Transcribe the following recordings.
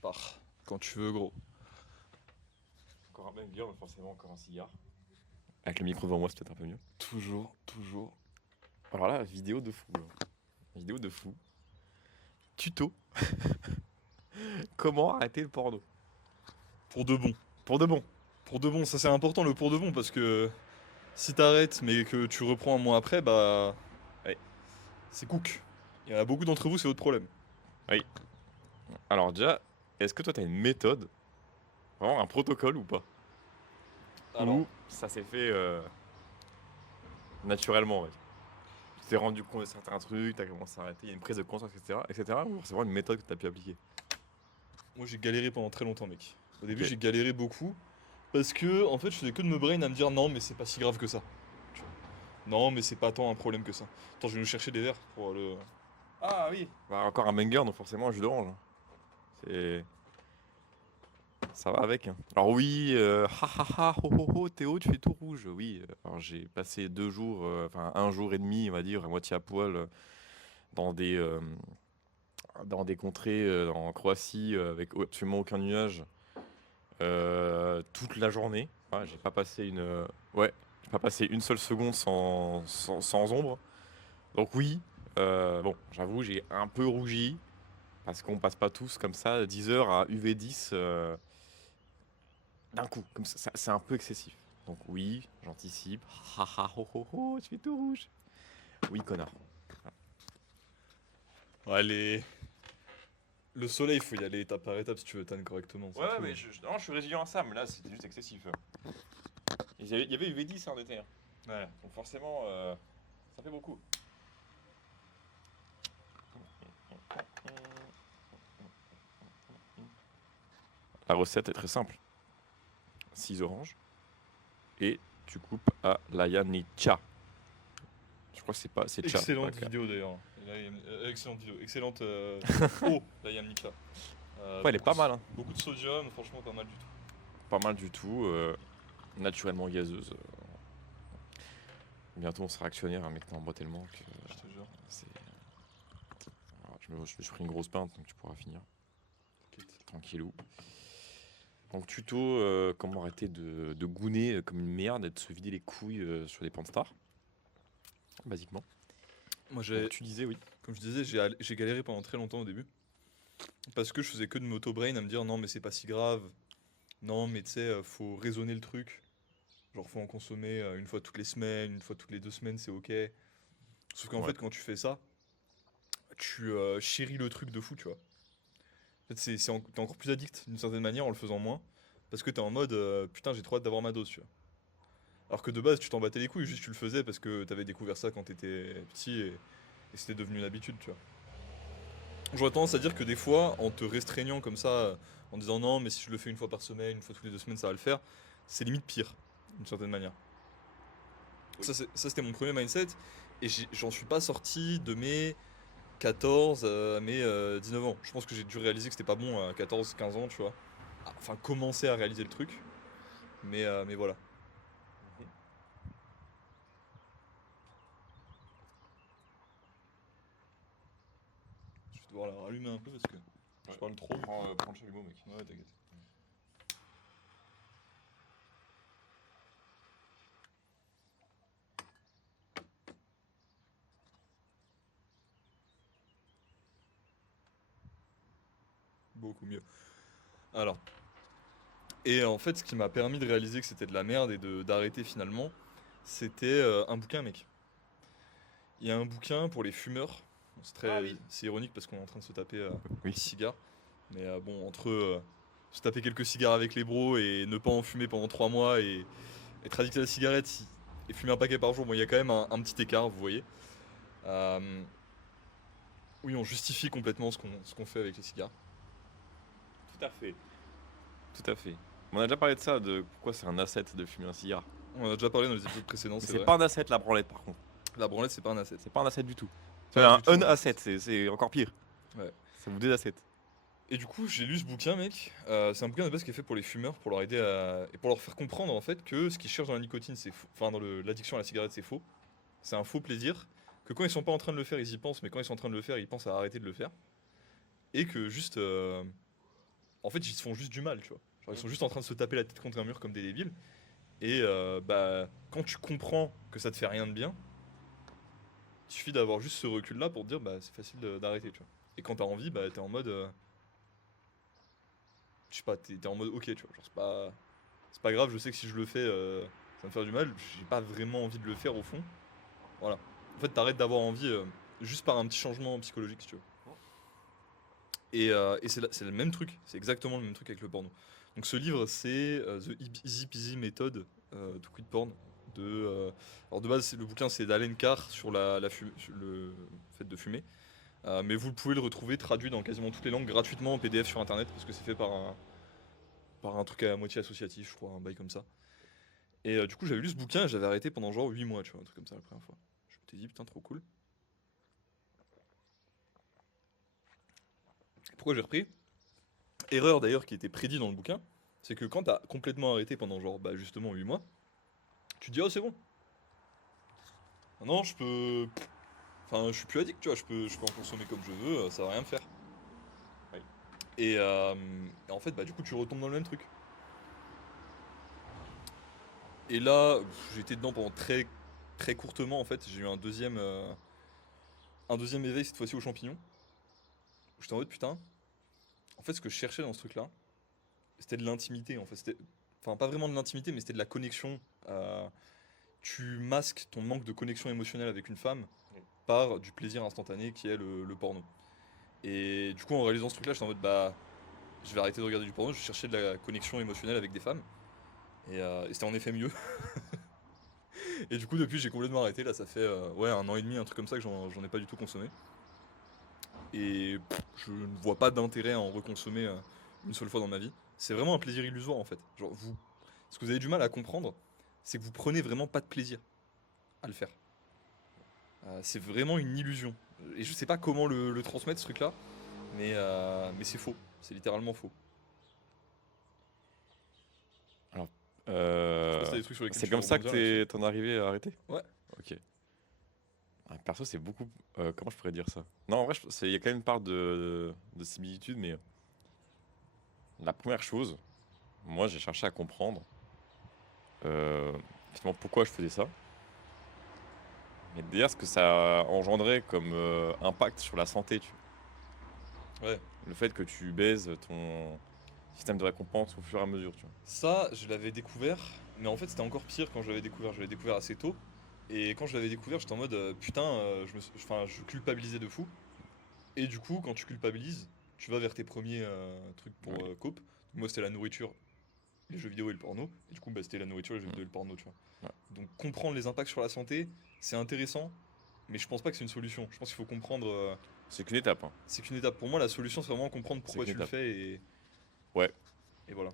part. Quand tu veux, gros. Encore un banger, mais forcément encore un cigare. Avec le micro devant moi, c'est peut-être un peu mieux. Toujours, toujours. Alors là, vidéo de fou. Là. Vidéo de fou. Tuto. Comment arrêter le porno. Pour de bon. Pour de bon. Pour de bon, ça c'est important le pour de bon parce que si t'arrêtes mais que tu reprends un mois après, bah. Ouais, c'est cook. Il y en a beaucoup d'entre vous, c'est votre problème. Oui. Alors déjà, est-ce que toi t'as une méthode, vraiment un protocole ou pas? Alors, Ou ça s'est fait naturellement, ouais. Tu t'es rendu compte de certains trucs, t'as commencé à arrêter, il y a une prise de conscience, etc. etc. Ou c'est vraiment une méthode que t'as pu appliquer? moi j'ai galéré pendant très longtemps, mec. Au début, Ok. j'ai galéré beaucoup parce que en fait, je faisais que de me brain à me dire non, mais c'est pas si grave que ça. Tu vois. Non, mais c'est pas tant un problème que ça. Attends, je vais nous chercher des verres pour le. Ah oui. Bah, encore un banger, donc forcément un jus d'orange. Hein. C'est... Ça va avec. Hein. Alors oui, ha ha ha, ho ho ho, Théo, tu fais tout rouge. Oui, alors j'ai passé 2 jours, enfin un jour et demi, on va dire, à moitié à poil, dans des, euh, dans des contrées en Croatie avec absolument aucun nuage toute la journée. Ouais, ouais, j'ai pas passé une seule seconde sans ombre. Donc oui, bon, j'avoue, j'ai un peu rougi parce qu'on passe pas tous comme ça 10 heures à UV10 d'un coup. Comme ça, c'est un peu excessif. Donc oui, j'anticipe. Ha ha ho ho ho, tu fais tout rouge. Oui, connard. Ouais, les. Le soleil, il faut y aller étape par étape si tu veux tan correctement, c'est Ouais, tout. mais non, je suis résilient à ça, mais là c'était juste excessif. Il y avait UV10 en été. Hein. Ouais, donc forcément, ça fait beaucoup. La recette est très simple. 6 oranges et tu coupes à la yanica. Je crois que c'est cha. Excellente Pas vidéo d'ailleurs. Excellente vidéo. Excellente eau, la Yamnika. Ouais, elle est pas mal, hein. Beaucoup de sodium, franchement pas mal du tout. Pas mal du tout. Naturellement gazeuse. Bientôt on sera actionnaire, un mec t'en bois tellement que Je te jure. c'est. Alors, je me suis pris une grosse pinte donc tu pourras finir. T'inquiète. Tranquillou. Donc tuto, comment arrêter de gouiner comme une merde et de se vider les couilles sur des stars, basiquement. Moi Donc j'ai, tu disais oui. comme je disais, j'ai galéré pendant très longtemps au début. Parce que je faisais que de m'auto-brain à me dire non mais c'est pas si grave. Non mais tu sais, faut raisonner le truc. Genre faut en consommer une fois toutes les semaines, une fois toutes les 2 semaines, c'est ok. Sauf qu'en Ouais. fait quand tu fais ça, tu chéris le truc de fou, tu vois. En fait t'es encore plus addict d'une certaine manière en le faisant moins. Parce que t'es en mode putain j'ai trop hâte d'avoir ma dose, tu vois. Alors que de base tu t'en battais les couilles, juste tu le faisais parce que t'avais découvert ça quand t'étais petit et c'était devenu une habitude, tu vois. J'aurais tendance à dire que des fois, en te restreignant comme ça, en disant non, mais si je le fais une fois par semaine, une fois toutes les 2 semaines, ça va le faire, c'est limite pire, d'une certaine manière. Oui. Ça, c'était mon premier mindset, et j'en suis pas sorti de mes 14 à mes 19 ans. Je pense que j'ai dû réaliser que c'était pas bon à 14, 15 ans, tu vois. Enfin, commencer à réaliser le truc, mais voilà. Mhm. Je vais devoir la rallumer un peu parce que je Ouais. parle trop. Prends le chalumeau, mec. Ouais, t'inquiète. Beaucoup mieux. Alors, et en fait, ce qui m'a permis de réaliser que c'était de la merde et d'arrêter finalement, c'était un bouquin, mec. Il y a un bouquin pour les fumeurs. Bon, Ah oui. c'est ironique parce qu'on est en train de se taper Oui. des cigares. Mais bon, entre se taper quelques cigares avec les bros et ne pas en fumer pendant 3 mois et être addict à la cigarette et fumer un paquet par jour, bon, il y a quand même un petit écart, vous voyez. Euh, oui, on justifie complètement ce qu'on fait avec les cigares. Tout à fait. Tout à fait. On a déjà parlé de ça, de pourquoi c'est un asset de fumer un cigare. On en a déjà parlé dans les épisodes précédents, Mais c'est c'est vrai. pas un asset la branlette par contre. La branlette, c'est pas un asset. C'est pas un asset du tout. C'est Pas un du tout un asset, asset. c'est encore pire. Ouais. Ça vous désassette. Et du coup, j'ai lu ce bouquin, mec. C'est un bouquin de base qui est fait pour les fumeurs, pour leur aider à. Et pour leur faire comprendre, en fait, que ce qu'ils cherchent dans la nicotine, c'est faux. Enfin, dans l'addiction à la cigarette, c'est faux. C'est un faux plaisir. Que quand ils sont pas en train de le faire, ils y pensent, mais quand ils sont en train de le faire, ils pensent à arrêter de le faire. Et que juste. en fait, ils se font juste du mal, tu vois. Genre, ils sont juste en train de se taper la tête contre un mur comme des débiles. Et quand tu comprends que ça te fait rien de bien, il suffit d'avoir juste ce recul-là pour te dire, c'est facile d'arrêter, tu vois. Et quand t'as envie, t'es en mode, je sais pas, t'es en mode ok, tu vois. Genre, c'est pas grave, je sais que si je le fais, ça va me faire du mal. J'ai pas vraiment envie de le faire au fond. Voilà. En fait, t'arrêtes d'avoir envie juste par un petit changement psychologique, si tu veux. Et c'est le même truc, c'est exactement le même truc avec le porno. Donc ce livre, c'est The Easy Peasy Method to Quit Porn. Alors de base, le bouquin, c'est d'Alen Carr sur sur le fait de fumer. Mais vous pouvez le retrouver traduit dans quasiment toutes les langues gratuitement en PDF sur internet parce que c'est fait par un truc à moitié associatif, je crois, un bail comme ça. Et du coup, j'avais lu ce bouquin et j'avais arrêté pendant genre 8 mois, tu vois, un truc comme ça la première fois. Je m'étais dit, putain, trop cool. Pourquoi j'ai repris? Erreur d'ailleurs qui était prédit dans le bouquin, c'est que quand t'as complètement arrêté pendant genre justement 8 mois, tu te dis oh c'est bon. Maintenant je peux. Enfin je suis plus addict, tu vois, je peux en consommer comme je veux, ça va rien me faire. Oui. Et en fait du coup tu retombes dans le même truc. Et là, j'étais dedans pendant très très courtement en fait, j'ai eu un deuxième éveil cette fois-ci aux champignons. Où j'étais en mode putain, en fait ce que je cherchais dans ce truc là, c'était de l'intimité en fait. Enfin pas vraiment de l'intimité mais c'était de la connexion. Tu masques ton manque de connexion émotionnelle avec une femme Oui. par du plaisir instantané qui est le porno. Et du coup, en réalisant ce truc-là, j'étais en mode je vais arrêter de regarder du porno, je cherchais de la connexion émotionnelle avec des femmes. Et c'était en effet mieux. Et du coup, depuis, j'ai complètement arrêté. Là, ça fait ouais, 1 an et demi, un truc comme ça que j'en ai pas du tout consommé. Et je ne vois pas d'intérêt à en reconsommer une seule fois dans ma vie. C'est vraiment un plaisir illusoire en fait. Genre, ce que vous avez du mal à comprendre, c'est que vous prenez vraiment pas de plaisir à le faire. C'est vraiment une illusion. Et je sais pas comment le transmettre ce truc-là, mais c'est faux. C'est littéralement faux. Alors, Je sais pas si t'as des trucs sur lesquels c'est tu veux comme ça que rebondir là-dessus. t'en es arrivé à arrêter? Ouais. Ok. Perso, c'est beaucoup. Comment je pourrais dire ça? Non, en vrai, il y a quand même une part de similitude, mais la première chose, moi, j'ai cherché à comprendre euh, finalement pourquoi je faisais ça, mais derrière ce que ça engendrait comme impact sur la santé. Ouais. Le fait que tu baises ton système de récompense au fur et à mesure, tu vois. Ça, je l'avais découvert, mais en fait, c'était encore pire quand je l'avais découvert. Je l'avais découvert assez tôt. Et quand je l'avais découvert, j'étais en mode putain, je culpabilisais de fou. Et du coup, quand tu culpabilises, tu vas vers tes premiers trucs pour Oui. cope. Donc, moi, c'était la nourriture, les jeux vidéo et le porno. Et du coup, c'était la nourriture, les jeux Mm. vidéo et le porno, tu vois. Ouais. Donc, comprendre les impacts sur la santé, c'est intéressant, mais je pense pas que c'est une solution. Je pense qu'il faut comprendre. C'est qu'une étape, hein. C'est qu'une étape. Pour moi, la solution, c'est vraiment comprendre C'est pourquoi qu'une tu le étape. fais Ouais. et voilà.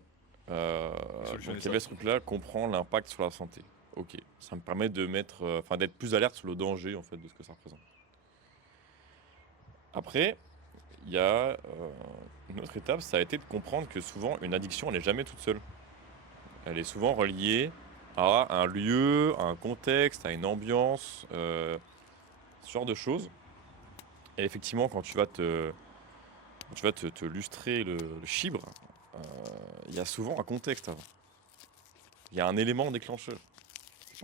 Euh, donc Solutionner il y ça. avait ce truc-là, comprendre l'impact sur la santé. Ok. Ça me permet de mettre, enfin d'être plus alerte sur le danger en fait de ce que ça représente. Après, il y a une autre étape, ça a été de comprendre que souvent une addiction, elle n'est jamais toute seule. Elle est souvent reliée à un lieu, à un contexte, à une ambiance, ce genre de choses. Et effectivement, quand tu vas te lustrer le chibre, euh, il y a souvent un contexte avant. Il y a un élément déclencheur.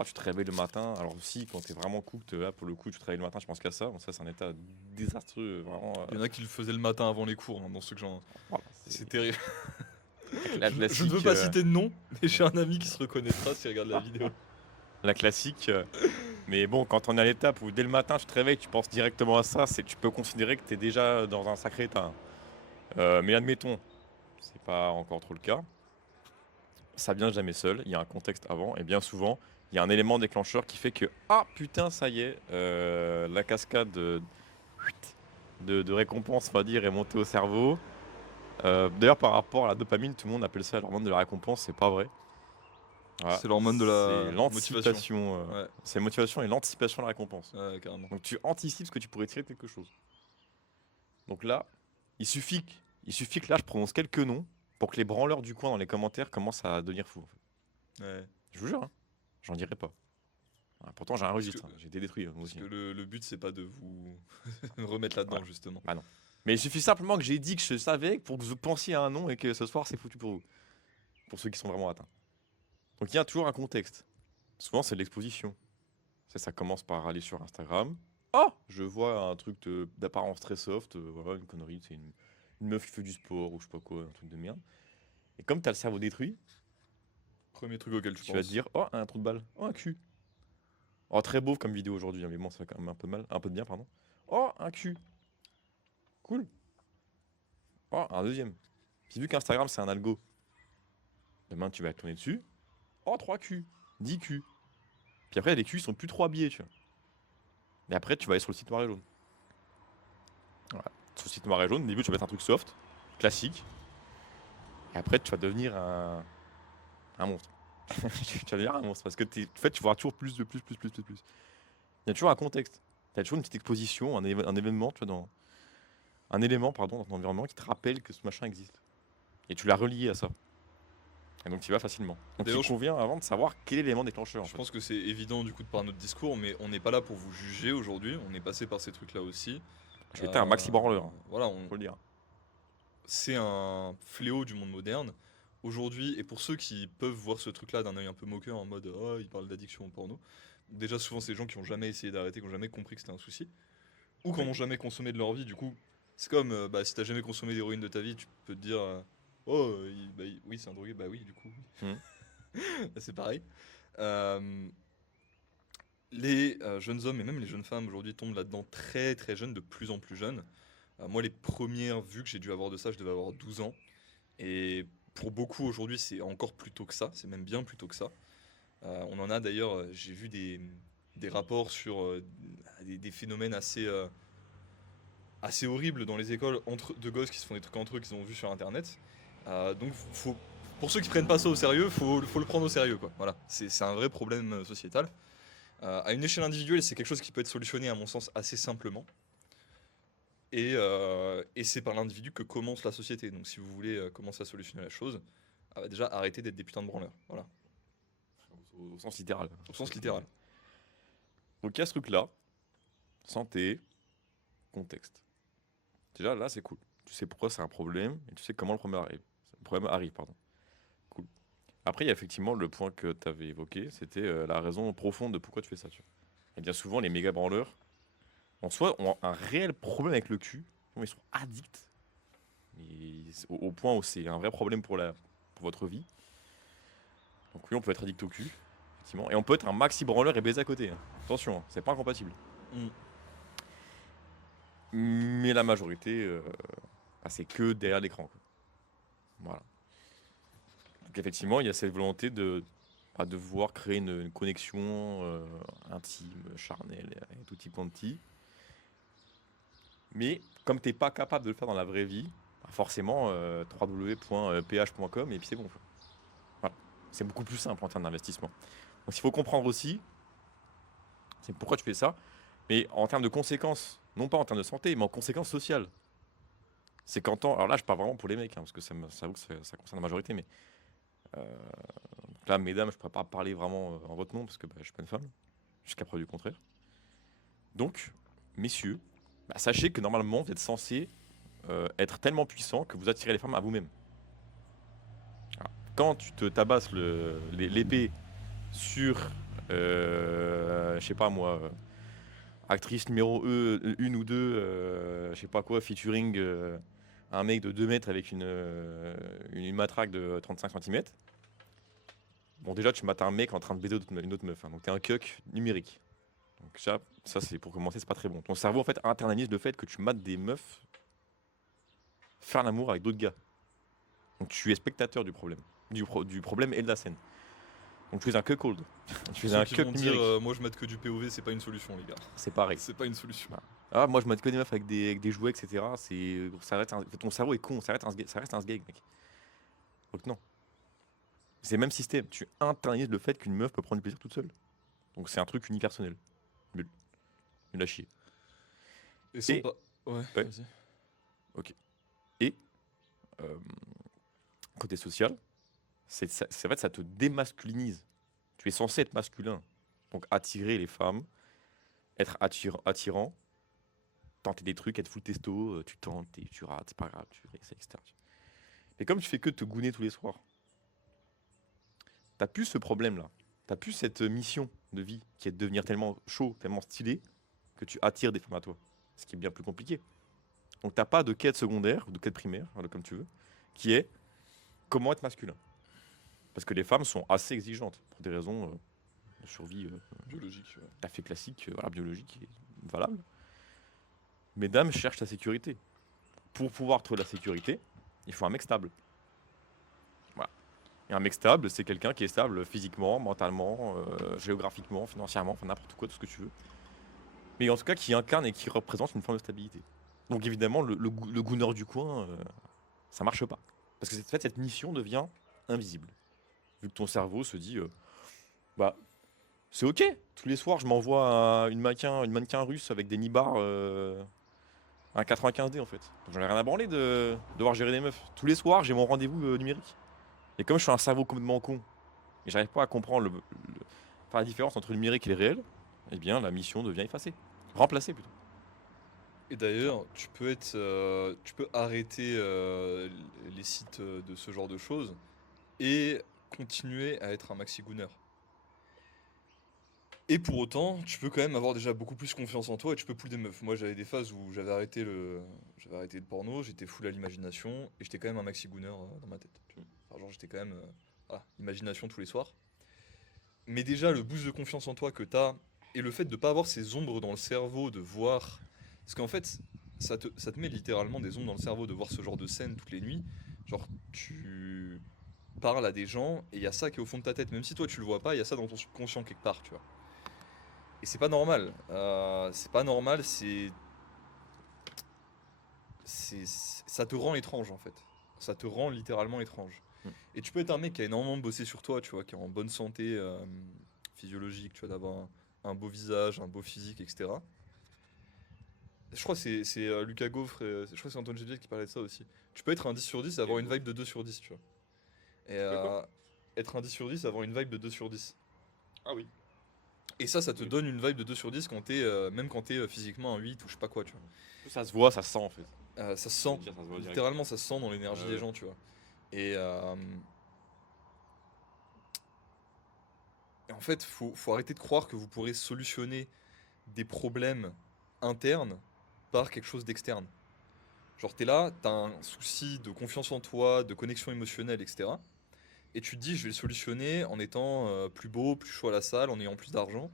Tu te réveilles le matin, alors aussi quand t'es vraiment cooked, là pour le coup tu te réveilles le matin, je pense qu'à ça. Bon, ça c'est un état désastreux, vraiment. Il y en a qui le faisaient le matin avant les cours, hein, dans ce que j'en. Voilà, C'est terrible. la Je ne veux classique. pas citer de nom, mais j'ai un ami qui se reconnaîtra s'il regarde la vidéo. La classique. Mais bon, quand on est à l'étape où dès le matin tu te réveilles, tu penses directement à ça, tu peux considérer que tu es déjà dans un sacré état, hein. Mais admettons, c'est pas encore trop le cas. Ça vient jamais seul, il y a un contexte avant, et bien souvent, il y a un élément déclencheur qui fait que ah putain, ça y est, la cascade de récompense, on va dire, est montée au cerveau. D'ailleurs, par rapport à la dopamine, tout le monde appelle ça l'hormone de la récompense, c'est pas vrai. Voilà, C'est l'hormone de c'est la motivation. l'anticipation, Ouais, c'est la motivation et l'anticipation de la récompense. ouais, carrément. Donc tu anticipes ce que tu pourrais tirer de quelque chose. Donc là, il suffit que là je prononce quelques noms pour que les branleurs du coin dans les commentaires commencent à devenir fous, en fait. Ouais. Je vous jure, hein, j'en dirai pas. Pourtant j'ai un Parce que, registre, hein, j'ai été détruit moi parce aussi, que hein. le but, c'est pas de vous remettre là-dedans, Voilà. justement. Bah non. Mais il suffit simplement que j'ai dit que je savais pour que vous pensiez à un nom et que ce soir c'est foutu pour vous. Pour ceux qui sont vraiment atteints. Donc il y a toujours un contexte. Souvent c'est de l'exposition. Ça commence par aller sur Instagram. Oh, je vois un truc d'apparence très soft, voilà, une connerie, c'est une meuf qui fait du sport ou je sais pas quoi, un truc de merde. Et comme t'as le cerveau détruit, Premier truc auquel je tu vas te pense. dire, oh, un trou de balle, oh, un cul. Oh, très beau comme vidéo aujourd'hui, hein, mais bon, ça fait quand même un peu de mal, un peu de bien, pardon. Oh, un cul, cool. Oh, un deuxième. Puis vu qu'Instagram c'est un algo, demain tu vas tourner dessus. Oh, 3 culs, 10 culs. Puis après, les culs sont plus trop habillés, tu vois. Et après, tu vas aller sur le site noir et jaune. Voilà. Sur le site noir et jaune, au début, tu vas mettre un truc soft, classique. Et après, tu vas devenir un monstre. Tu vas devenir un monstre parce que en fait, tu vois toujours plus de plus, plus, plus, plus, plus. Il y a toujours un contexte. Il y a toujours une petite exposition, un événement, tu vois, un élément, pardon, dans ton environnement qui te rappelle que ce machin existe. Et tu l'as relié à ça. Et donc, tu y vas facilement. Donc, il D'ailleurs, convient avant de savoir quel est l'élément déclencheur, en je fait. pense que c'est évident du coup de par notre discours, mais on n'est pas là pour vous juger aujourd'hui. On est passé par ces trucs-là aussi. J'ai été un maxi branleur, hein, Voilà, faut le dire. c'est un fléau du monde moderne. Aujourd'hui, et pour ceux qui peuvent voir ce truc-là d'un œil un peu moqueur, en mode oh, il parle d'addiction au porno, déjà souvent c'est des gens qui ont jamais essayé d'arrêter, qui ont jamais compris que c'était un souci, ou qui en Oui. ont jamais consommé de leur vie. Du coup, c'est comme bah, si t'as jamais consommé d'héroïne de ta vie, tu peux te dire oh, oui, c'est un drogué, bah oui, du coup, Hmm. bah, c'est pareil. Euh, les jeunes hommes et même les jeunes femmes aujourd'hui tombent là-dedans très très jeunes, de plus en plus jeunes. Moi, les premières vues que j'ai dû avoir de ça, je devais avoir 12 ans. Et pour beaucoup aujourd'hui, c'est encore plus tôt que ça, c'est même bien plus tôt que ça. On en a d'ailleurs, j'ai vu des rapports sur des phénomènes assez horribles dans les écoles entre deux gosses qui se font des trucs entre eux qu'ils ont vus sur internet. Donc pour ceux qui prennent pas ça au sérieux, faut le prendre au sérieux, quoi. Voilà, c'est un vrai problème sociétal. À une échelle individuelle, c'est quelque chose qui peut être solutionné à mon sens assez simplement. Et c'est par l'individu que commence la société. Donc si vous voulez commencer à solutionner la chose, déjà arrêtez d'être des putains de branleurs. Voilà, Au sens littéral. au sens littéral. Donc, il y a ce truc-là. Santé, contexte. Déjà, là, c'est cool. Tu sais pourquoi c'est un problème et tu sais comment le problème arrive. Le problème arrive, pardon. Cool. Après, il y a effectivement le point que tu avais évoqué, c'était la raison profonde de pourquoi tu fais ça. Tu vois. Et bien souvent, les méga branleurs, en soi, ont un réel problème avec le cul. Ils sont addicts. Au point où c'est un vrai problème pour votre vie. Donc oui, on peut être addict au cul, effectivement. Et on peut être un maxi branleur et baiser à côté, hein. Attention, hein, c'est pas incompatible. Mm. Mais la majorité, bah, c'est que derrière l'écran, quoi. Voilà. Donc effectivement, il y a cette volonté de vouloir créer une connexion intime, charnelle, et tout petit quanti. Mais comme tu n'es pas capable de le faire dans la vraie vie, bah, forcément, www.ph.com et puis c'est bon, quoi. Voilà. C'est beaucoup plus simple en termes d'investissement. Donc il faut comprendre aussi, c'est pourquoi tu fais ça, mais en termes de conséquences, non pas en termes de santé, mais en conséquences sociales. C'est qu'en temps, alors là je parle vraiment pour les mecs, hein, parce que ça concerne la majorité, mais donc là mesdames, je ne pourrais pas parler vraiment en votre nom, parce que bah, je ne suis pas une femme, jusqu'à preuve du contraire. Donc, messieurs, bah, sachez que normalement vous êtes censés être tellement puissant que vous attirez les femmes à vous-même. Voilà. Quand tu te tabasses l'épée sur, je sais pas moi, actrice numéro 1 ou 2, je sais pas quoi, featuring un mec de 2 mètres avec une matraque de 35 cm. Bon, déjà, tu mates un mec en train de baiser une autre meuf, hein, donc t'es un cuck numérique. Donc ça c'est pour commencer, c'est pas très bon. Ton cerveau, en fait, internalise le fait que tu mates des meufs faire l'amour avec d'autres gars. Donc tu es spectateur du problème. Du problème et de la scène. Donc tu es un cuckold. Tu es Ceux un qui cuck vont dire numérique. moi je mate que du POV, c'est pas une solution, les gars. C'est pareil. C'est pas une solution. Voilà. Ah, moi je mate que des meufs avec des jouets, etc. Ton cerveau est con, ça reste un sgeg, mec. Donc non. C'est le même système. Tu internalises le fait qu'une meuf peut prendre du plaisir toute seule. Donc c'est un truc unipersonnel. Nul. Nul à chier. Et sans Et, pas. Ouais, ouais, vas-y. ok. Et, euh, côté social, en fait, ça te démasculinise. Tu es censé être masculin. Donc attirer les femmes, être attirant. tenter des trucs, être full testo, tu tentes et tu rates, c'est pas grave, tu réessayes, etc. Mais comme tu fais que te gouiner tous les soirs, t'as plus ce problème-là. T'as plus cette mission de vie qui est de devenir tellement chaud, tellement stylé, que tu attires des femmes à toi. Ce qui est bien plus compliqué. Donc t'as pas de quête secondaire, ou de quête primaire, voilà, comme tu veux, qui est comment être masculin. Parce que les femmes sont assez exigeantes, pour des raisons de survie Biologique. tout à fait classiques, voilà, biologiques et valables. Mesdames cherchent la sécurité. Pour pouvoir trouver la sécurité, il faut un mec stable. Voilà. Et un mec stable, c'est quelqu'un qui est stable physiquement, mentalement, géographiquement, financièrement, enfin n'importe quoi, tout ce que tu veux. Mais en tout cas, qui incarne et qui représente une forme de stabilité. Donc évidemment, le gouneur du coin, ça marche pas. Parce que en fait, cette mission devient invisible. Vu que ton cerveau se dit, bah, c'est ok. Tous les soirs, je m'envoie une mannequin russe avec des nibards, un 95D en fait. Donc, j'en ai rien à branler de devoir gérer des meufs. Tous les soirs, j'ai mon rendez-vous numérique. Et comme je suis un cerveau complètement con, et j'arrive pas à comprendre enfin, la différence entre le numérique et le réel, eh bien, la mission devient effacée. Remplacée plutôt. Et d'ailleurs, tu peux arrêter les sites de ce genre de choses et continuer à être un maxi gooner. Et pour autant, tu peux quand même avoir déjà beaucoup plus confiance en toi et tu peux pull des meufs. Moi, j'avais des phases où j'avais arrêté le porno, j'étais full à l'imagination et j'étais quand même un maxi gooner dans ma tête. Tu vois. Enfin, genre, j'étais quand même, voilà, imagination tous les soirs. Mais déjà, le boost de confiance en toi que t'as et le fait de pas avoir ces ombres dans le cerveau, de voir. Parce qu'en fait, ça te met littéralement des ombres dans le cerveau de voir ce genre de scène toutes les nuits. Genre, tu parles à des gens et il y a ça qui est au fond de ta tête. Même si toi tu le vois pas, il y a ça dans ton subconscient quelque part, tu vois. Et c'est pas normal. C'est pas normal, ça te rend étrange en fait. Ça te rend littéralement étrange. Mm. Et tu peux être un mec qui a énormément bossé sur toi, tu vois, qui est en bonne santé physiologique, tu vois, d'avoir un beau visage, un beau physique, etc. Je crois que c'est Lucas Gaufre, je crois que c'est Antoine Gélier qui parlait de ça aussi. Tu peux être un 10 sur 10 et avoir une vibe de 2 sur 10, tu vois. Et Quoi. être un 10 sur 10 et avoir une vibe de 2 sur 10. Ah oui. Et ça te Oui. donne une vibe de 2 sur 10 quand même quand t'es physiquement un 8 ou je sais pas quoi, tu vois. Ça se voit, ça se sent en fait. Ça se Je veux sent, dire, ça se voit direct. littéralement ça se sent dans l'énergie Ouais, des ouais. gens, tu vois. Et, et en fait, faut arrêter de croire que vous pourrez solutionner des problèmes internes par quelque chose d'externe. Genre t'es là, t'as un souci de confiance en toi, de connexion émotionnelle, etc. Et tu te dis, je vais le solutionner en étant plus beau, plus chaud à la salle, en ayant plus d'argent.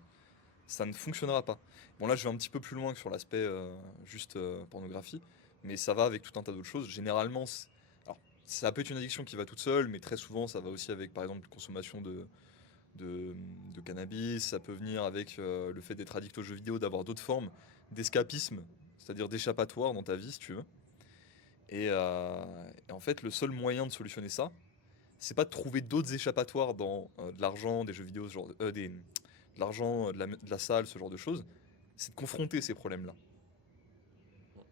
Ça ne fonctionnera pas. Bon, là, je vais un petit peu plus loin que sur l'aspect juste pornographie, mais ça va avec tout un tas d'autres choses. Généralement, alors, ça peut être une addiction qui va toute seule, mais très souvent, ça va aussi avec, par exemple, la consommation de, de cannabis. Ça peut venir avec le fait d'être addict aux jeux vidéo, d'avoir d'autres formes d'escapisme, c'est-à-dire d'échappatoire dans ta vie, si tu veux. Et en fait, le seul moyen de solutionner ça, c'est pas de trouver d'autres échappatoires dans de l'argent, des jeux vidéo, de l'argent, de la salle, ce genre de choses. C'est de confronter ces problèmes-là. Bon,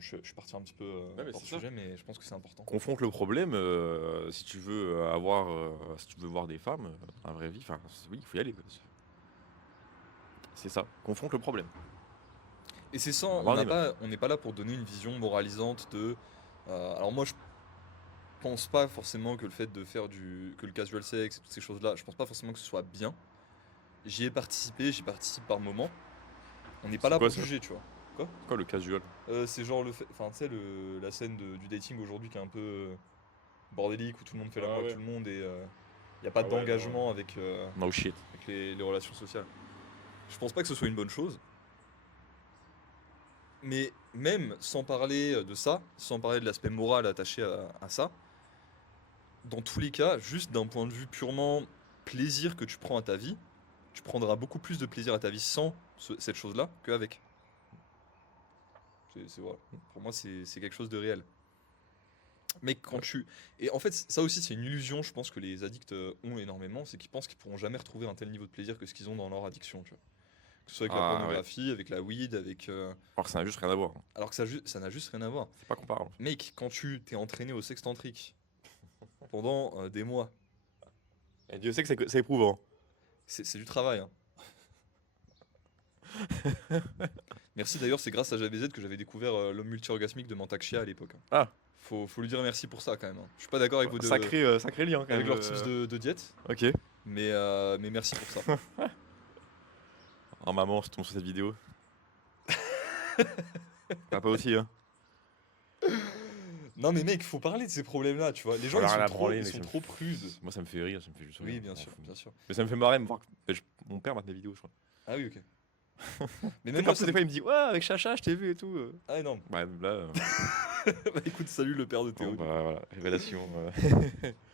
je suis parti un petit peu Ouais, mais hors c'est ça. sujet, mais je pense que c'est important. Confronte le problème si tu veux si tu veux voir des femmes dans la vraie vie. Enfin, oui, il faut y aller, quoi. C'est ça. Confronte le problème. Et c'est sans, Voir des meufs. on n'est pas là pour donner une vision moralisante de. Alors moi, je pense pas forcément que le fait de faire que le casual sex et toutes ces choses-là, je pense pas forcément que ce soit bien. J'y ai participé, j'y participe par moment. On n'est pas C'est là quoi pour ça? juger, tu vois. Quoi? C'est quoi le casual? C'est genre enfin tu sais la scène du dating aujourd'hui qui est un peu bordélique où tout le monde fait Ah l'amour avec ouais. tout le monde et il n'y a pas Ah ouais, non. d'engagement No shit. avec les relations sociales. Je pense pas que ce soit une bonne chose. Mais même sans parler de ça, sans parler de l'aspect moral attaché à ça, dans tous les cas, juste d'un point de vue purement plaisir que tu prends à ta vie, tu prendras beaucoup plus de plaisir à ta vie sans cette chose-là qu'avec. Voilà. Pour moi, c'est quelque chose de réel. Mais quand Ouais. tu. Et en fait, ça aussi, c'est une illusion, je pense, que les addicts ont énormément. C'est qu'ils pensent qu'ils pourront jamais retrouver un tel niveau de plaisir que ce qu'ils ont dans leur addiction, tu vois. Que ce soit avec la Ah ouais. pornographie, avec la weed, avec. Alors que ça n'a juste rien à voir, hein. Alors que ça n'a juste rien à voir. C'est pas comparable. Mec, quand tu t'es entraîné au sextantrique pendant des mois, Et Dieu sait que c'est éprouvant. c'est du travail, hein. Merci d'ailleurs, c'est grâce à JVZ que j'avais découvert l'homme multi-orgasmique de Mantak Chia à l'époque, hein. Ah, Faut lui dire merci pour ça quand même, hein. Je suis pas d'accord avec vos deux, sacré lien quand avec même. leurs tips de diète, Ok. mais merci pour ça. Oh maman, je tombe sur cette vidéo. Papa aussi, hein. Non mais mec, faut parler de ces problèmes-là, tu vois. Les gens On a ils rien sont à trop, branler, ils mec, sont ça me trop fait- prudes. Moi, ça me fait rire, ça me fait juste Oui, rire. bien Je m'en sûr, fous. bien sûr. Mais ça me fait marrer de me voir. Mon père m'a des vidéos, je crois. Ah oui, ok. Mais Tu sais même qu'en moi, plus, ça des me... fois, il me dit ouais, avec Chacha, je t'ai vu et tout. Ah non. Ouais, là, Bah écoute, salut le père de Théo. bon, bah, voilà, révélation.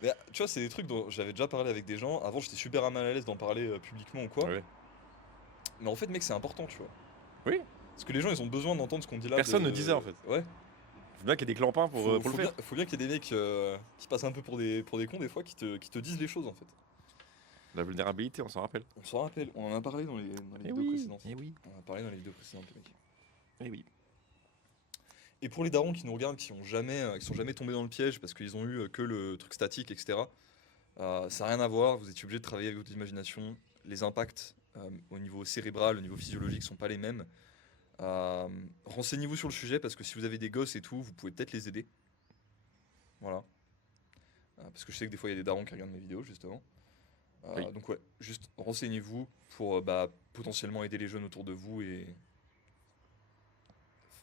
Mais, tu vois, c'est des trucs dont j'avais déjà parlé avec des gens. Avant, j'étais super mal à l'aise d'en parler publiquement ou quoi. Ouais. Mais en fait, mec, c'est important, tu vois. Oui. Parce que les gens, ils ont besoin d'entendre ce qu'on dit là. Personne ne disait, en fait. Ouais. Faut bien qu'il y ait des clampins pour le faire. Faut bien qu'il y ait des mecs qui passent un peu pour des cons des fois, qui te disent les choses en fait. La vulnérabilité, on s'en rappelle. On s'en rappelle, on en a parlé dans les vidéos précédentes. oui. On en a parlé dans les vidéos précédentes, les mecs. Eh oui. Et pour les darons qui nous regardent, qui sont jamais tombés dans le piège parce qu'ils ont eu que le truc statique, etc. Ça n'a rien à voir, vous étiez obligé de travailler avec votre imagination. Les impacts au niveau cérébral, au niveau physiologique sont pas les mêmes. Renseignez-vous sur le sujet parce que si vous avez des gosses et tout, vous pouvez peut-être les aider. Voilà. Parce que je sais que des fois il y a des darons qui regardent mes vidéos justement. Oui. Donc ouais, juste renseignez-vous pour potentiellement aider les jeunes autour de vous et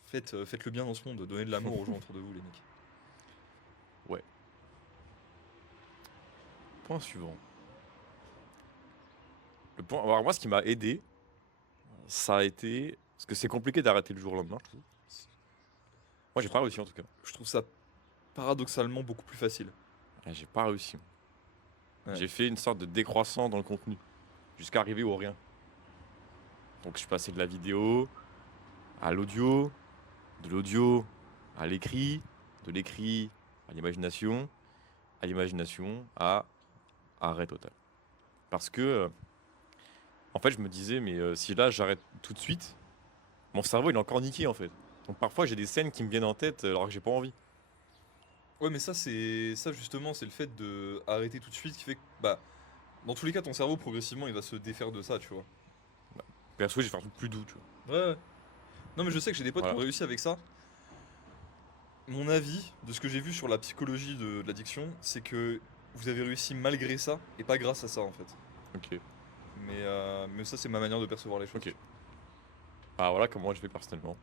faites le bien dans ce monde, donnez de l'amour aux gens autour de vous les mecs. Point suivant. Alors moi, ce qui m'a aidé, ça a été. Parce que c'est compliqué d'arrêter le jour au lendemain, je trouve. Moi, j'ai pas réussi en tout cas. Je trouve ça paradoxalement beaucoup plus facile. Ah, j'ai pas réussi. Ouais. J'ai fait une sorte de décroissant dans le contenu, jusqu'à arriver au rien. Donc je suis passé de la vidéo à l'audio, de l'audio à l'écrit, de l'écrit à l'imagination à arrêt total. Parce que, en fait, je me disais, mais si là j'arrête tout de suite, mon cerveau il est encore niqué en fait. Donc parfois j'ai des scènes qui me viennent en tête alors que j'ai pas envie. Ouais, mais ça justement, c'est le fait de arrêter tout de suite qui fait que dans tous les cas ton cerveau progressivement il va se défaire de ça, tu vois. Perso, j'ai fait un truc plus doux, tu vois. Ouais. Non mais je sais que j'ai des potes qui Voilà. ont réussi avec ça. Mon avis de ce que j'ai vu sur la psychologie de l'addiction, c'est que vous avez réussi malgré ça et pas grâce à ça en fait. Ok. Mais ça c'est ma manière de percevoir les choses. Ok. Ah voilà comment je fais personnellement.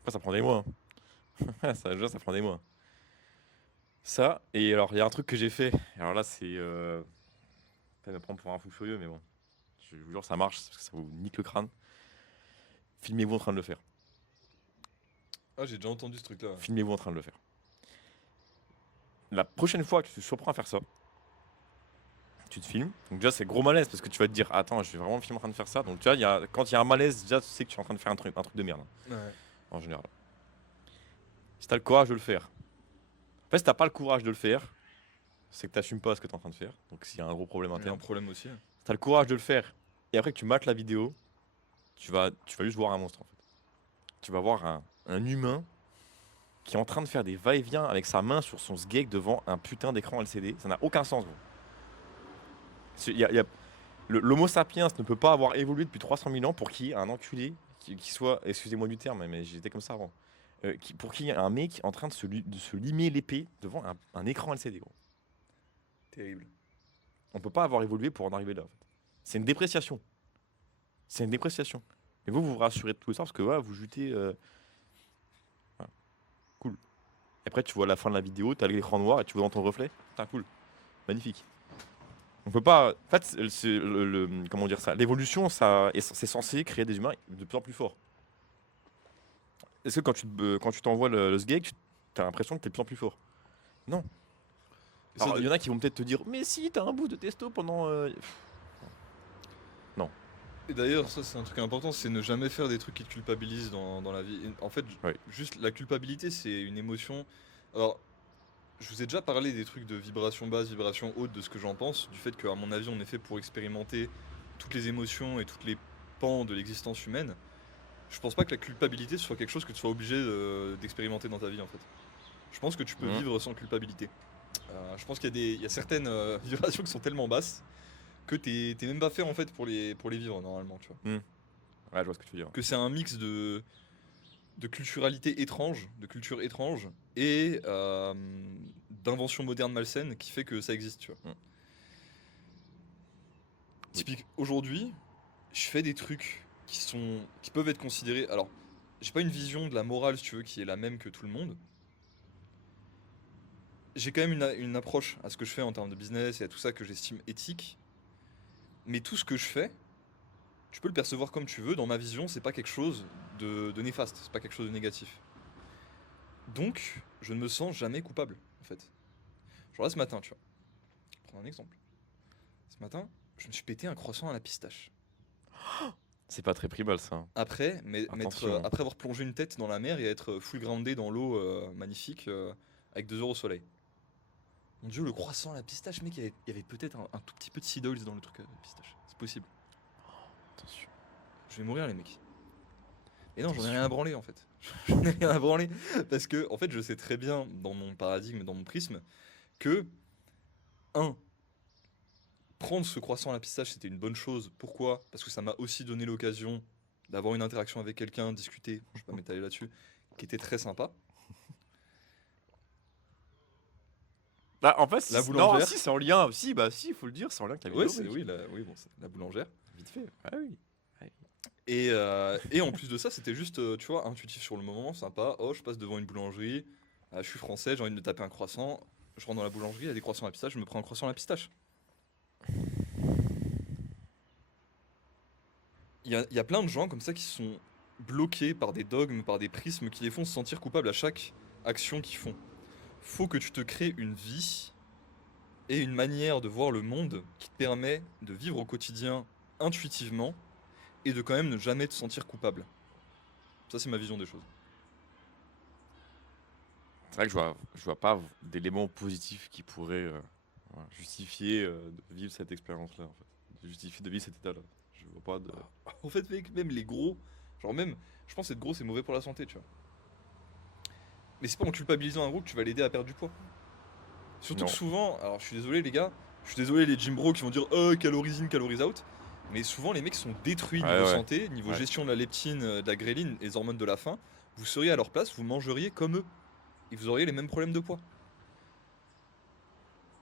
Après, ça prend des mois. Hein. Ça, déjà, ça prend des mois. Ça, et alors il y a un truc que j'ai fait. Alors là, c'est. Ça me prendre pour un fou furieux, mais bon. Je vous jure, ça marche parce que ça vous nique le crâne. Filmez-vous en train de le faire. Ah j'ai déjà entendu ce truc là. Filmez-vous en train de le faire. La prochaine fois que tu te surprends à faire ça, tu te filmes. Donc déjà, c'est gros malaise parce que tu vas te dire, attends, je vais vraiment me filmer en train de faire ça. Donc tu vois, quand il y a un malaise, déjà, tu sais que tu es en train de faire un truc de merde, hein, Ouais. en général. Si t'as le courage de le faire. En fait, si t'as pas le courage de le faire, c'est que t'assumes pas ce que t'es en train de faire. Donc s'il y a un gros problème Il y a un interne. problème aussi. Si t'as le courage de le faire et après que tu mates la vidéo, tu vas juste voir un monstre en fait. Tu vas voir un humain qui est en train de faire des va-et-vient avec sa main sur son sgeg devant un putain d'écran LCD. Ça n'a aucun sens, gros. L'Homo sapiens ne peut pas avoir évolué depuis 300 000 ans pour qu'il y ait un enculé qui soit, excusez-moi du terme, mais j'étais comme ça avant, pour qu'il y ait un mec en train de se limer l'épée devant un écran LCD, gros. Terrible. On peut pas avoir évolué pour en arriver là, en fait. C'est une dépréciation. C'est une dépréciation. Et vous vous rassurez de tout ça parce que ouais, vous jutez. Voilà. Cool. Et après, tu vois à la fin de la vidéo, tu as l'écran noir et tu vois dans ton reflet. Putain, cool. Magnifique. On peut pas. En fait, comment dire ça? L'évolution, c'est censé créer des humains de plus en plus forts. Est-ce que quand tu t'envoies le sgeg, tu as l'impression que tu es de plus en plus fort? Non. Et ça, Alors, il y en a qui vont peut-être te dire, mais si, t'as un bout de testo pendant. Non. Et d'ailleurs, ça c'est un truc important, c'est ne jamais faire des trucs qui te culpabilisent dans la vie. Et en fait, Oui. juste la culpabilité, c'est une émotion. Alors, je vous ai déjà parlé des trucs de vibration basse, vibration haute, de ce que j'en pense, du fait qu'à mon avis, on est fait pour expérimenter toutes les émotions et toutes les pans de l'existence humaine. Je pense pas que la culpabilité soit quelque chose que tu sois obligé d'expérimenter dans ta vie en fait. Je pense que tu peux Mhm. vivre sans culpabilité. Je pense qu'il y a certaines vibrations qui sont tellement basses que t'es même pas fait en fait pour les vivre normalement, tu vois. Ouais, je vois ce que tu veux dire. Que c'est un mix de culturalité étrange, de culture étrange, et d'invention moderne malsaine qui fait que ça existe, tu vois. Mm. Oui. Typique, aujourd'hui, je fais des trucs qui peuvent être considérés. Alors, j'ai pas une vision de la morale, si tu veux, qui est la même que tout le monde. J'ai quand même une approche à ce que je fais en termes de business et à tout ça que j'estime éthique. Mais tout ce que je fais, tu peux le percevoir comme tu veux. Dans ma vision, c'est pas quelque chose de néfaste, c'est pas quelque chose de négatif. Donc, je ne me sens jamais coupable, en fait. Genre là, ce matin, tu vois. Je vais prendre un exemple. Ce matin, je me suis pété un croissant à la pistache. C'est pas très primal ça. Attention. Après avoir plongé une tête dans la mer et être full groundé dans l'eau magnifique avec 2 heures au soleil. Mon dieu, le croissant à la pistache, mec, il y avait peut-être un tout petit peu de seed oils dans le truc à la pistache. C'est possible. Attention. Je vais mourir, les mecs. Et non, j'en ai Attention. rien à branler en fait. J'en ai rien à branler. Parce que, en fait, je sais très bien, dans mon paradigme, dans mon prisme, que, un, prendre ce croissant à la pistache, c'était une bonne chose. Pourquoi? Parce que ça m'a aussi donné l'occasion d'avoir une interaction avec quelqu'un, discuter, je vais pas m'étaler là-dessus, qui était très sympa. Bah, en fait, La non, boulangère. si, c'est en lien. Si, bah, si, il faut le dire, c'est en lien avec la Ouais, vidéo. Mec. oui, bon, c'est la boulangère. Vite fait. Ah oui. Et en plus de ça, c'était juste, tu vois, intuitif sur le moment, sympa. Oh, je passe devant une boulangerie, je suis français, j'ai envie de me taper un croissant. Je rentre dans la boulangerie, il y a des croissants à la pistache, je me prends un croissant à la pistache. Il y a plein de gens comme ça qui sont bloqués par des dogmes, par des prismes qui les font se sentir coupables à chaque action qu'ils font. Faut que tu te crées une vie et une manière de voir le monde qui te permet de vivre au quotidien intuitivement et de quand même ne jamais te sentir coupable. Ça, c'est ma vision des choses. C'est vrai que je vois pas d'éléments positifs qui pourraient voilà, justifier de vivre cette expérience-là, en fait. De justifier de vivre cet état-là. Je vois pas de. En fait, mec, même les gros, genre même, je pense que être gros, c'est mauvais pour la santé, tu vois. Mais c'est pas en culpabilisant un gros que tu vas l'aider à perdre du poids. Surtout Non. que souvent, alors je suis désolé les gars, je suis désolé les gym bros qui vont dire calories in, calories out. Mais souvent les mecs sont détruits Ouais, niveau ouais. santé, niveau Ouais. gestion de la leptine, de la gréline et des hormones de la faim. Vous seriez à leur place, vous mangeriez comme eux. Et vous auriez les mêmes problèmes de poids.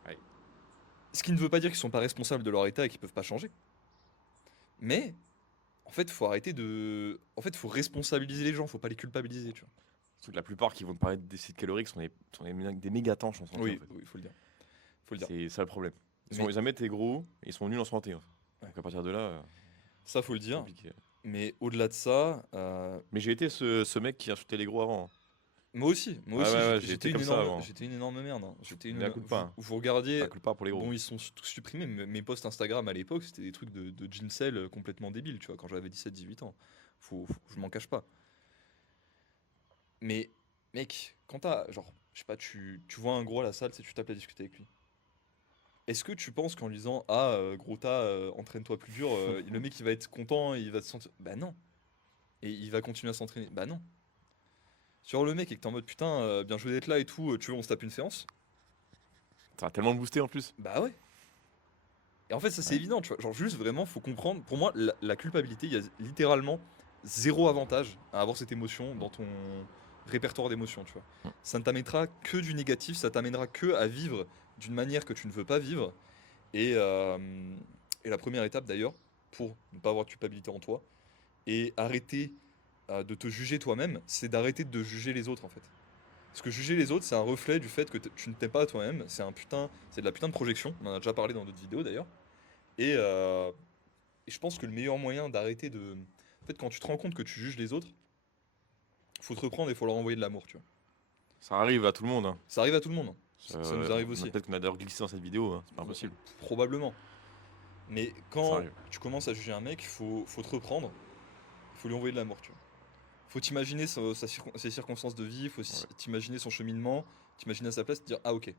Ouais. Ce qui ne veut pas dire qu'ils sont pas responsables de leur état et qu'ils peuvent pas changer. Mais, en fait, faut arrêter de. En fait, faut responsabiliser les gens, faut pas les culpabiliser, tu vois. Surtout que la plupart qui vont te parler de déficit calorique sont des méga tanches en santé, Oui, en fait. oui, faut le dire. Faut le dire. C'est ça le problème. Ils Mais- sont jamais été gros, et ils sont nuls en santé. En fait. Ouais. Donc à partir de là, Ça, faut le c'est dire. compliqué. Mais au-delà de ça, Mais j'ai été ce mec qui insultait les gros avant. moi aussi, Ouais, ouais, ouais, j'ai été une comme ça avant. j'étais une énorme merde. Hein. J'étais une. Mea culpa. Vous regardiez, Pas culpa pour les gros. bon, ils sont tous supprimés, mais mes posts Instagram à l'époque, c'était des trucs de Gymcell complètement débiles, tu vois, quand j'avais 17-18 ans. Je m'en cache pas. Mais, mec, quand t'as, genre, je sais pas, tu vois un gros à la salle, tu tapes à discuter avec lui. Est-ce que tu penses qu'en lui disant, gros tas, entraîne-toi plus dur, le mec il va être content, il va se sentir. Bah non. Et il va continuer à s'entraîner. Bah non. Sur le mec et que t'es en mode putain, bien joué d'être là et tout, tu veux, on se tape une séance? Ça va tellement me booster en plus. Bah ouais. Et en fait, ça c'est Ouais. évident, tu vois. Genre, juste vraiment, faut comprendre. Pour moi, la culpabilité, il y a littéralement zéro avantage à avoir cette émotion dans ton répertoire d'émotions, tu vois. Ça ne t'amènera que du négatif, ça t'amènera que à vivre d'une manière que tu ne veux pas vivre. Et la première étape d'ailleurs, pour ne pas avoir de culpabilité en toi, et arrêter de te juger toi-même, c'est d'arrêter de juger les autres en fait. Parce que juger les autres, c'est un reflet du fait que tu ne t'aimes pas toi-même, c'est de la putain de projection, on en a déjà parlé dans d'autres vidéos d'ailleurs. Et je pense que le meilleur moyen d'arrêter de... En fait, quand tu te rends compte que tu juges les autres, faut te reprendre et faut leur envoyer de l'amour, tu vois. Ça arrive à tout le monde. Hein. Ça arrive à tout le monde, hein. Ça nous arrive aussi, Peut-être qu'on a d'ailleurs glissé dans cette vidéo, hein. C'est pas impossible. probablement. Mais Ça quand arrive. tu commences à juger un mec, faut te reprendre, faut lui envoyer de l'amour, tu vois. Faut t'imaginer ses circonstances de vie, faut Ouais. t'imaginer son cheminement, t'imaginer à sa place, te dire ah ok.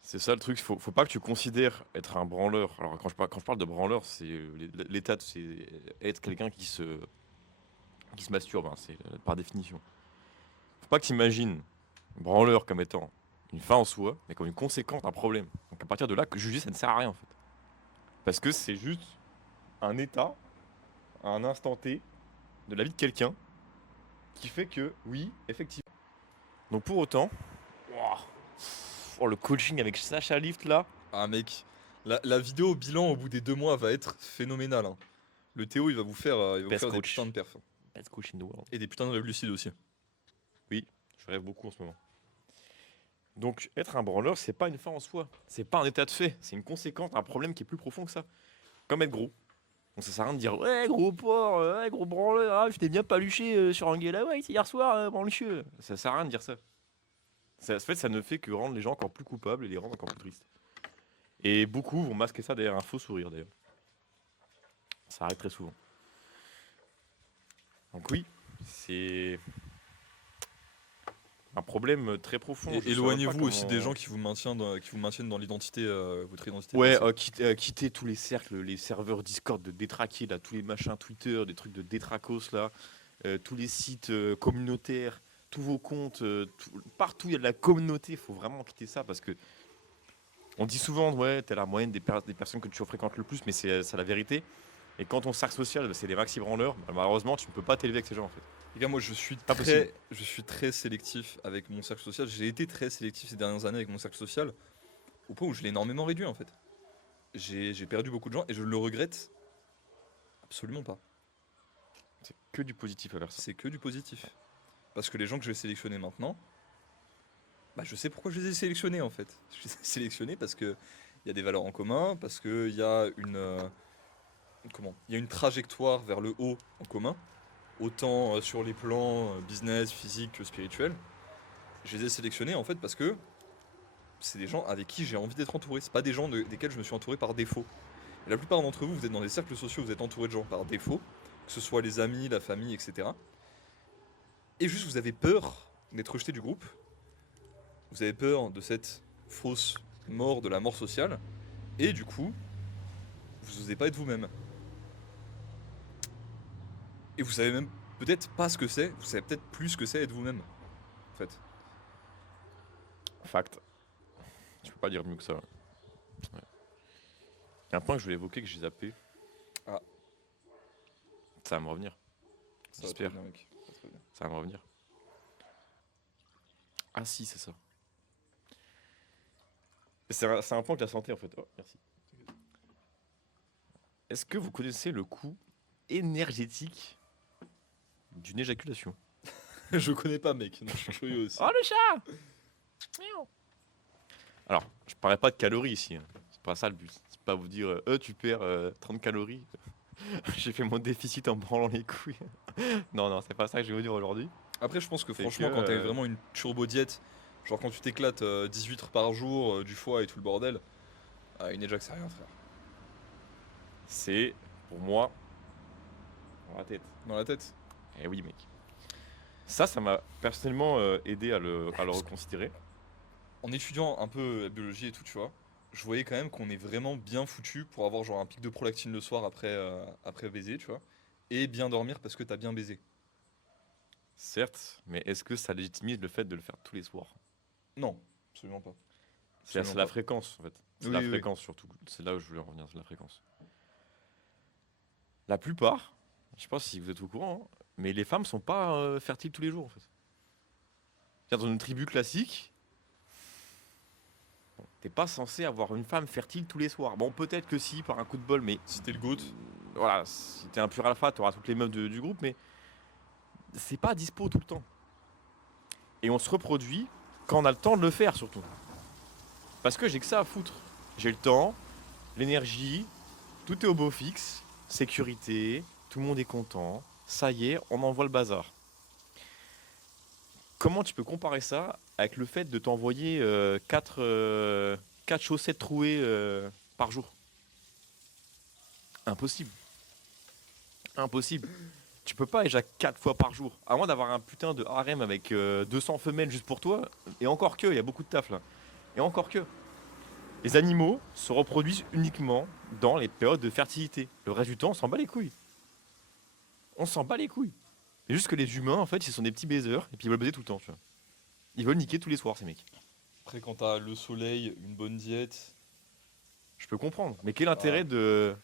C'est ça le truc, faut pas que tu considères être un branleur. Alors quand je parle de branleur, c'est l'état, c'est être quelqu'un qui se masturbe, hein, c'est par définition. Faut pas que tu imagines branleur comme étant une fin en soi, mais comme une conséquence d'un problème. Donc à partir de là, que juger, ça ne sert à rien en fait. Parce que c'est juste un état à un instant T de la vie de quelqu'un qui fait que, oui, effectivement. Donc pour autant, ouah, le coaching avec Sacha Lift là, Ah mec, la vidéo bilan au bout des 2 mois va être phénoménale, hein. Le Théo, il va vous best faire des coach. putains de perfs. Best coach in the world. Et des putains de rêves lucides aussi. Oui, je rêve beaucoup en ce moment. Donc être un branleur, c'est pas une fin en soi. C'est pas un état de fait. C'est une conséquence d'un problème qui est plus profond que ça. Comme être gros. Donc ça sert à rien de dire ouais gros porc, ouais gros branleur, ah, je t'ai bien paluché sur Angela White hier soir, branlecheux. Ça sert à rien de dire ça. En fait, ça ne fait que rendre les gens encore plus coupables et les rendre encore plus tristes. Et beaucoup vont masquer ça derrière un faux sourire d'ailleurs. Ça arrive très souvent. Donc oui, c'est un problème très profond. Je saurais pas Éloignez-vous aussi comment- des gens qui vous maintiennent dans l'identité, votre identité. Ouais, passée. quitter tous les cercles, les serveurs Discord de détraqués, là, tous les machins Twitter, des trucs de détracos, là, tous les sites communautaires, tous vos comptes, partout il y a de la communauté, il faut vraiment quitter ça parce que on dit souvent, ouais, t'es la moyenne des personnes que tu fréquentes le plus, mais c'est la vérité. Et quand ton cercle social, bah, c'est des maxi branleurs, bah, malheureusement, tu ne peux pas t'élever avec ces gens en fait. Les gars, moi Pas possible. je suis très sélectif avec mon cercle social. J'ai été très sélectif ces dernières années avec mon cercle social, au point où je l'ai énormément réduit en fait. J'ai perdu beaucoup de gens et je le regrette absolument pas. C'est que du positif à faire ça. C'est que du positif. Parce que les gens que je vais sélectionner maintenant, bah, je sais pourquoi je les ai sélectionnés en fait. Je les ai sélectionnés parce que il y a des valeurs en commun, parce qu'il y a il y a une trajectoire vers le haut en commun, autant sur les plans business, physique que spirituel. Je les ai sélectionnés en fait parce que c'est des gens avec qui j'ai envie d'être entouré. C'est pas des gens desquels je me suis entouré par défaut. Et la plupart d'entre vous, vous êtes dans des cercles sociaux, vous êtes entouré de gens par défaut, que ce soit les amis, la famille, etc. Et juste vous avez peur d'être rejeté du groupe. Vous avez peur de cette fausse mort, de la mort sociale. Et du coup, vous n'osez pas être vous-même. Et vous savez même peut-être pas ce que c'est, vous savez peut-être plus ce que c'est être vous-même. En fait. Fact. Je peux pas dire mieux que ça. Ouais. Il y a un point que je voulais évoquer que j'ai zappé. Ah. Ça va me revenir. Ça va J'espère. très bien, mec. Ça va très bien. Ça va me revenir. Ah si, c'est ça. C'est un point de la santé en fait. Oh, merci. Est-ce que vous connaissez le coût énergétique d'une éjaculation? Je connais pas, mec. Non, je suis curieux aussi. Oh le chat! Alors, je parlais pas de calories ici. Hein. C'est pas ça le but. C'est pas vous dire, tu perds 30 calories. J'ai fait mon déficit en me branlant les couilles. Non, non, c'est pas ça que je vais vous dire aujourd'hui. Après, je pense que C'est franchement, que, quand t'as vraiment une turbo diète, genre quand tu t'éclates 18 heures par jour, du foie et tout le bordel, une éjac c'est rien, frère. C'est, pour moi, dans la tête. Dans la tête. Eh oui, mec. Ça m'a personnellement aidé à le reconsidérer. En étudiant un peu la biologie et tout, tu vois, je voyais quand même qu'on est vraiment bien foutu pour avoir genre un pic de prolactine le soir après baiser, tu vois, et bien dormir parce que t'as bien baisé. Certes, mais est-ce que ça légitimise le fait de le faire tous les soirs? Non, absolument pas. C'est Absolument la pas. fréquence, en fait. C'est Oui, la oui, oui. fréquence surtout. C'est là où je voulais en revenir, c'est la fréquence. La plupart, je sais pas si vous êtes au courant, hein, mais les femmes sont pas fertiles tous les jours, en fait. C'est-à-dire, dans une tribu classique, t'es pas censé avoir une femme fertile tous les soirs. Bon, peut-être que si, par un coup de bol, mais Si t'es le GOAT, voilà, si t'es un pur alpha, t'auras toutes les meufs du groupe, mais c'est pas dispo tout le temps. Et on se reproduit quand on a le temps de le faire, surtout. Parce que j'ai que ça à foutre. J'ai le temps, l'énergie, tout est au beau fixe, sécurité, tout le monde est content, ça y est, on envoie le bazar. Comment tu peux comparer ça avec le fait de t'envoyer 4 chaussettes trouées par jour? Impossible. Impossible. Tu peux pas éjaculer 4 fois par jour. À moins d'avoir un putain de harem avec 200 femelles juste pour toi. Et encore que, il y a beaucoup de taf là. Et encore que. Les animaux se reproduisent uniquement dans les périodes de fertilité. Le reste du temps, on s'en bat les couilles. On s'en bat les couilles. C'est juste que les humains, en fait, ils sont des petits baiseurs et puis ils veulent baiser tout le temps, tu vois. Ils veulent niquer tous les soirs, ces mecs. après quand t'as le soleil, une bonne diète, Je peux comprendre. Mais quel intérêt de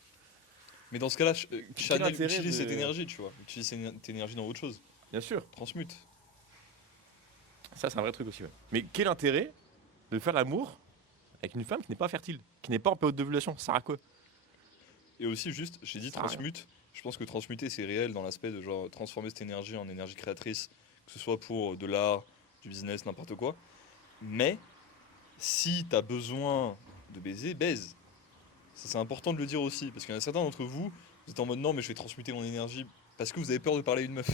Mais dans ce cas-là, Chanel intérêt utilise de- cette énergie, tu vois. Utilise cette énergie dans autre chose. Bien sûr. Transmute. Ça, c'est un vrai truc aussi. Ouais. Mais quel intérêt de faire l'amour avec une femme qui n'est pas fertile, qui n'est pas en période d'ovulation? Ça sert à quoi? Et aussi, juste, j'ai dit Ça sert à rien. transmute. Je pense que transmuter, c'est réel dans l'aspect de genre transformer cette énergie en énergie créatrice, que ce soit pour de l'art, du business, n'importe quoi. Mais si t'as besoin de baiser, baise. Ça, c'est important de le dire aussi, parce qu'il y en a certains d'entre vous, vous êtes en mode non, mais je vais transmuter mon énergie parce que vous avez peur de parler à une meuf.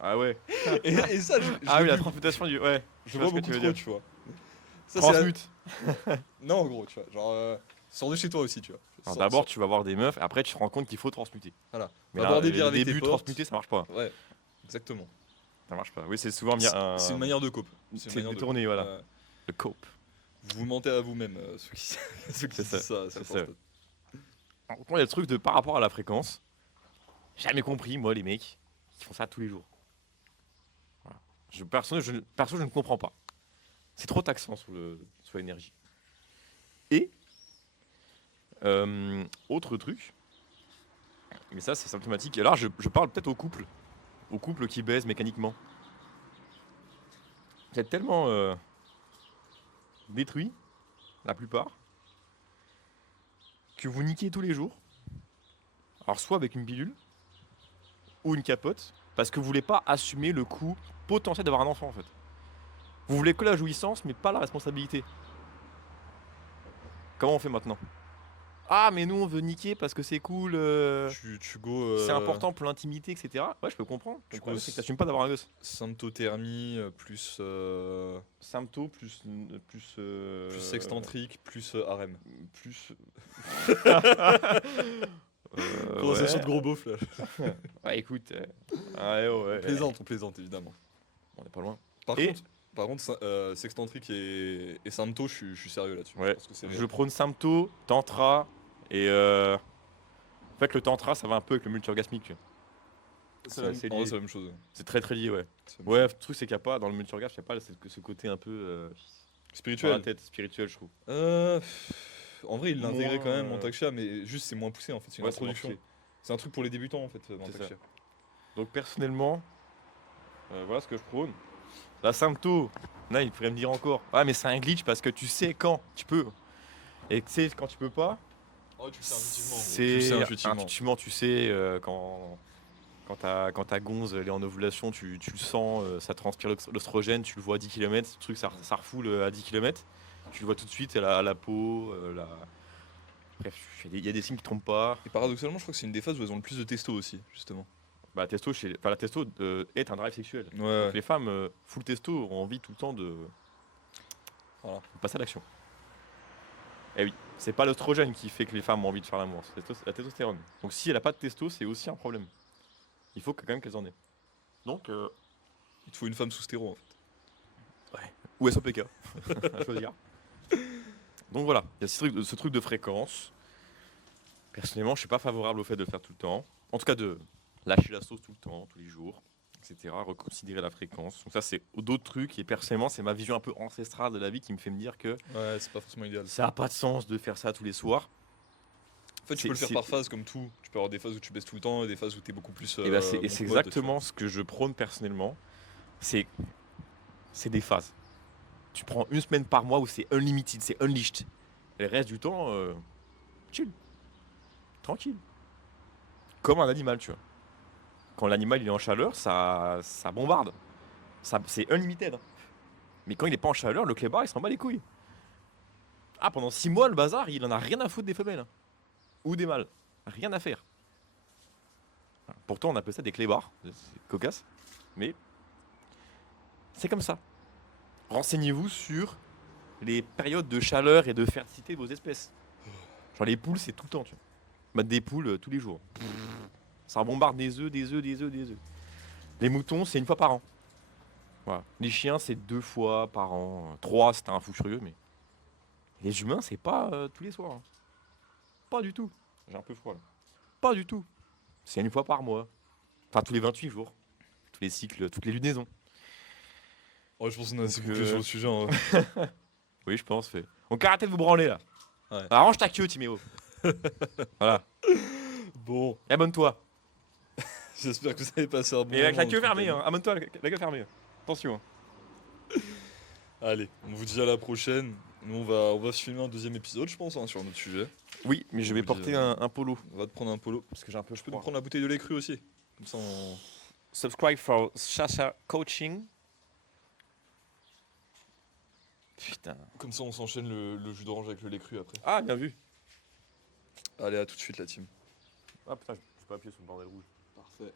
Ah ouais. Et ça, je Ah l'ai oui, la vu, transmutation du. Ouais. je vois vois ce que beaucoup tu veux trop, dire. tu vois. Ça, c'est Transmute. non, en gros, tu vois. Genre, sors de chez toi aussi, tu vois. Alors Sors- d'abord, sors- tu vas voir des meufs, et après, tu te rends compte qu'il faut transmuter. Voilà. Mais Va là, boire des bières le avec tes début, potes. transmuter, ça marche pas. Ouais, exactement. Ça marche pas. Oui, c'est souvent bien C'est une manière de cope. C'est une c'est manière de détourné, cope. voilà. Le cope. Vous vous mentez à vous-même, ceux qui, ceux qui C'est disent ça. c'est sur ça. Insta. Alors, il y a le truc de par rapport à la fréquence. J'ai jamais compris, moi, les mecs qui font ça tous les jours. Voilà. Perso, je ne comprends pas. C'est trop taxant sur l'énergie. Et, autre truc, mais ça, c'est symptomatique. Et là, je parle peut-être aux couples qui baisent mécaniquement. Vous êtes tellement détruits, la plupart, que vous niquez tous les jours. Alors, soit avec une pilule, ou une capote, parce que vous voulez pas assumer le coût potentiel d'avoir un enfant, en fait. Vous voulez que la jouissance, mais pas la responsabilité. Comment on fait maintenant? Ah, mais nous, on veut niquer parce que c'est cool, Tu go. c'est important pour l'intimité, etc. Ouais, je peux comprendre. Tu Le problème, causes- c'est que t'assumes pas d'avoir un gosse. Symptothermie, plus. Symptômes plus. Plus sextantrique, plus harem. Plus. Conversation ouais. de gros beauf là. Ouais, écoute. Ouais. On plaisante évidemment. On est pas loin. Par Et- contre, sextantrique et sympto, je suis sérieux là-dessus. Ouais. Parce que c'est Je prône Sympto, Tantra et. En fait, le Tantra, ça va un peu avec le multi-orgasmique. Tu vois. c'est la, c'est en vrai, lié. c'est la même chose. C'est très très lié, ouais. C'est la même Ouais, le truc, c'est qu'il n'y a pas, dans le multi-orgasme, il n'y a pas ce côté un peu. chose. Sur la Spirituel. tête, spirituel, je trouve. En vrai, il l'intégrait Moins, quand même, Montaxia, mais juste c'est moins poussé en fait. C'est une Ouais, c'est moins introduction. poussé. C'est un truc pour les débutants en fait, Montaxia. Donc, personnellement, voilà ce que je prône. La sympto, là, il pourrait me dire encore. Ah, mais c'est un glitch parce que tu sais quand tu peux. Et tu sais, quand tu peux pas, Oh, tu le sais intuitivement. c'est intuitivement. intuitivement, tu sais, quand ta gonze elle est en ovulation, tu le sens, ça transpire l'oestrogène, tu le vois à 10 km, ce truc ça refoule à 10 km. Tu le vois tout de suite, la peau, bref, il y a des signes qui trompent pas. Et paradoxalement, je crois que c'est une des phases où elles ont le plus de testo aussi, justement. Bah, la testo est un drive sexuel. Ouais. Donc, les femmes full testo ont envie tout le temps de Voilà. passer à l'action. Eh oui, c'est pas l'oestrogène qui fait que les femmes ont envie de faire l'amour, c'est la testostérone. Donc si elle a pas de testo, c'est aussi un problème. Il faut quand même qu'elles en aient. Donc, Il te faut une femme sous stéro en fait. ou SOPK, à choisir. Donc voilà, il y a ce truc de fréquence. Personnellement, je suis pas favorable au fait de le faire tout le temps. En tout cas, de lâcher la sauce tout le temps, tous les jours, etc. Reconsidérer la fréquence. Donc ça, c'est d'autres trucs. Et personnellement, c'est ma vision un peu ancestrale de la vie qui me fait me dire que Ouais, c'est pas forcément idéal. ça n'a pas de sens de faire ça tous les soirs. En fait, tu peux le faire par phase comme tout. Tu peux avoir des phases où tu baisses tout le temps et des phases où tu es beaucoup plus. Et c'est bon mode, exactement ce que je prône personnellement. C'est des phases. Tu prends une semaine par mois où c'est unlimited, c'est unleashed. Et le reste du temps, chill. Tranquille. Comme un animal, tu vois. Quand l'animal il est en chaleur, ça bombarde. C'est unlimited. Hein. Mais quand il n'est pas en chaleur, le clébard il s'en bat les couilles. Ah, pendant 6 mois, le bazar, il en a rien à foutre des femelles. Hein. Ou des mâles. Rien à faire. Pourtant, on appelle ça des clébards. C'est cocasse. Mais c'est comme ça. Renseignez-vous sur les périodes de chaleur et de fertilité de vos espèces. Genre les poules, c'est tout le temps, tu vois. Mettre des poules tous les jours. Ça bombarde des œufs. Les moutons, c'est une fois par an. Voilà. Les chiens, c'est 2 fois par an. 3, c'était un fou furieux, mais... Les humains, c'est pas tous les soirs. Hein. Pas du tout. J'ai un peu froid, là. Pas du tout. C'est une fois par mois. Enfin, tous les 28 jours. Tous les cycles, toutes les lunaisons. Ouais, je pense qu'on a assez Donc, bouclé sur le sujet. En vrai. Oui, je pense. Donc arrêtez de vous branler là. Ouais. Arrange ta queue, Timéo. Voilà. Bon, Et abonne-toi. j'espère que vous avez passé un bon Mais avec moment la queue en fermée, compagnie. hein. Abonne-toi avec la queue fermée. Attention. Hein. Allez, on vous dit à la prochaine. Nous, on va se filmer un deuxième épisode, je pense, hein, sur un autre sujet. Oui, mais je On vais vous dit, porter un polo. on va te prendre un polo. Parce que j'ai un peu Je peux nous froid. prendre la bouteille de lait cru aussi. Comme ça, on... Subscribe for Chacha Coaching. Putain. Comme ça, on s'enchaîne le jus d'orange avec le lait cru après. Ah, bien vu. Allez, à tout de suite, la team. Ah putain, je peux appuyer sur le bordel rouge. Parfait.